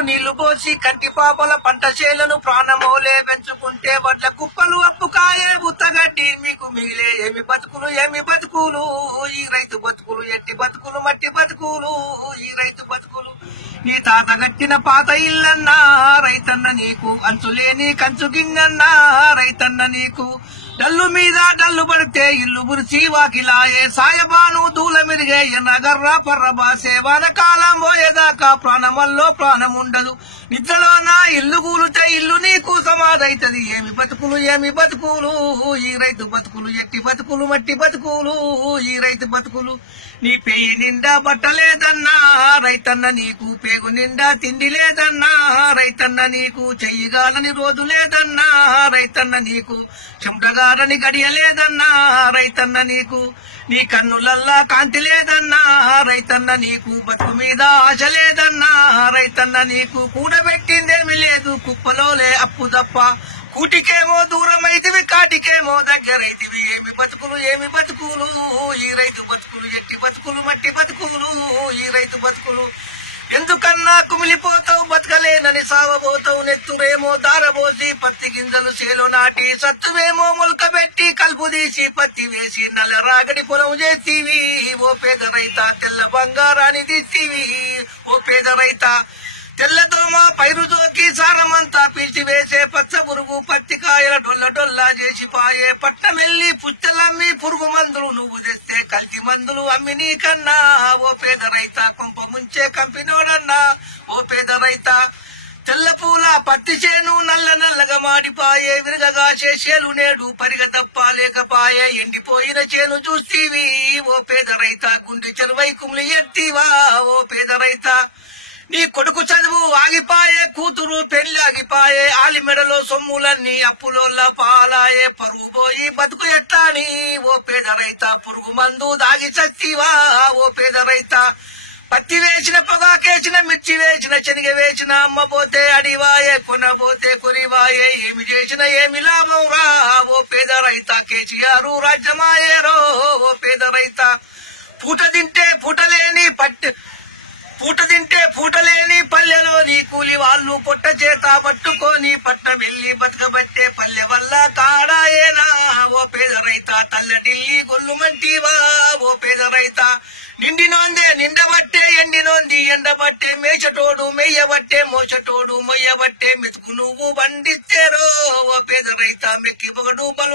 చెరువులకు నీళ్లు పోసి కంటి పాపల పంట చేలను ప్రాణమోలే పెంచుకుంటే వడ్ల కుప్పలు అప్పుకాయే ఉత్తగడ్డి మీకు మిగిలే ఏమి బతుకులు ఈ రైతు బతుకులు ఎట్టి బతుకులు మట్టి బతుకులు ఈ రైతు బతుకులు నీ తాత గట్టిన పాత ఇల్లన్నా రైతన్న నీకు అంచులేని కంచు గిన్నన్నా రైతన్న నీకు డల్లు మీద డల్లు పడితే ఇల్లు బురిచి వాకిలాయే సాయబాను దూల మెరిగే ఎన్నగర్ర పర్రబాసే వానకాలం పోయేదాకా ప్రాణమల్లో ప్రాణం ఉండదు నిద్రలో నా ఇల్లు కూలుతే ఇల్లు నీకు సమాధైతది ఏమి బతుకులు ఈ రైతు బతుకులు ఎట్టి బతుకులు మట్టి బతుకులు ఈ రైతు బతుకులు నీ పేయి నిండా బట్టలేదన్నా రైతన్న నీకు పేగు నిండా తిండి లేదన్నా రైతన్న నీకు చెయ్యగాలని రోజు లేదన్నా రైతన్న నీకు చెమటగారని గడియలేదన్నా రైతన్న నీకు నీ కన్నులల్లా కాంతి లేదన్నా రైతన్న నీకు బతుకు మీద ఆశ లేదన్నా రైతన్న నీకు కూడబెట్టిందేమి లేదు కుప్పలోలే అప్పు తప్ప కూటికేమో దూరమైతివి కాటికేమో దగ్గరైతివి ఏమి బతుకులు ఈ రైతు బతుకులు ఎట్టి బతుకులు మట్టి బతుకులు ఈ రైతు బతుకులు ఎందుకన్నా కుమిలిపోతావు బతకలేనని సావబోతావు నెత్తురేమో దారబోసి పత్తి గింజలు చేలో నాటి సత్తువేమో మొలకబెట్టి కలుపు తీసి పత్తి వేసి నల్ల రాగడి పొలం చేస్తీవి ఓ పేద రైత తెల్ల బంగారాన్ని తీస్తీవి ఓ పేద రైత తెల్లదోమ పైరు జోకి సారమంతా పీల్చివేసే పచ్చ పురుగు పత్తికాయల డొల్ల చేసిపాయే పట్టమెల్లి పుచ్చలమ్మి పురుగు మందులు నువ్వు తెస్తే కల్తీ మందులు అమ్మి నీకన్నా ఓ పేద రైత కొంప ముంచే కంపినోడన్నా ఓ పేద రైత తెల్ల పూల పత్తి చేను నల్లగా మాడిపాయే విరగగా చేసేలు నేడు పరిగ తప్ప లేకపాయే ఎండిపోయిన చేను చూస్తీవి ఓ పేద రైత గుండె చెరువై కుమ్లి ఎత్తివా ఓ పేద రైత నీ కొడుకు చదువు ఆగిపాయే కూతురు పెళ్లి ఆగిపాయే ఆలి మెడలో సొమ్ములన్నీ అప్పులోల్లా పాలాయే పరుగు పోయి బతుకు ఎట్టాని ఓ పేద రైత పురుగు మందు దాగి చచ్చివా ఓ పేద రైత పత్తి వేసిన పొగాకేసిన మిర్చి వేసిన శనగ వేసిన అమ్మ పోతే అడివాయే కొనబోతే కొరివాయే ఏమి చేసిన ఏమి లాభం రా ఓ పేద రైత కేసీఆర్ రాజ్యమాయేరో ఓ పేద రైత పూట తింటే పూటలేని పల్లెలోని కూలి వాళ్ళు పొట్ట చేత పట్టుకొని పట్నం వెళ్ళి బతకబట్టే పల్లె వల్ల కాడాయేనా ఓ పేద రైత తల్లడిల్లి గొల్లు మంటివా ఓ పేద రైత నిండినోందే నిండబట్టే ఎండినోంది ఎండబట్టే మేచటోడు మెయ్యబట్టే మోసటోడు మొయ్యబట్టే మెతుకు నువ్వు బండిస్తేరో ఓ పేద రైత మెక్కి పొగడు బల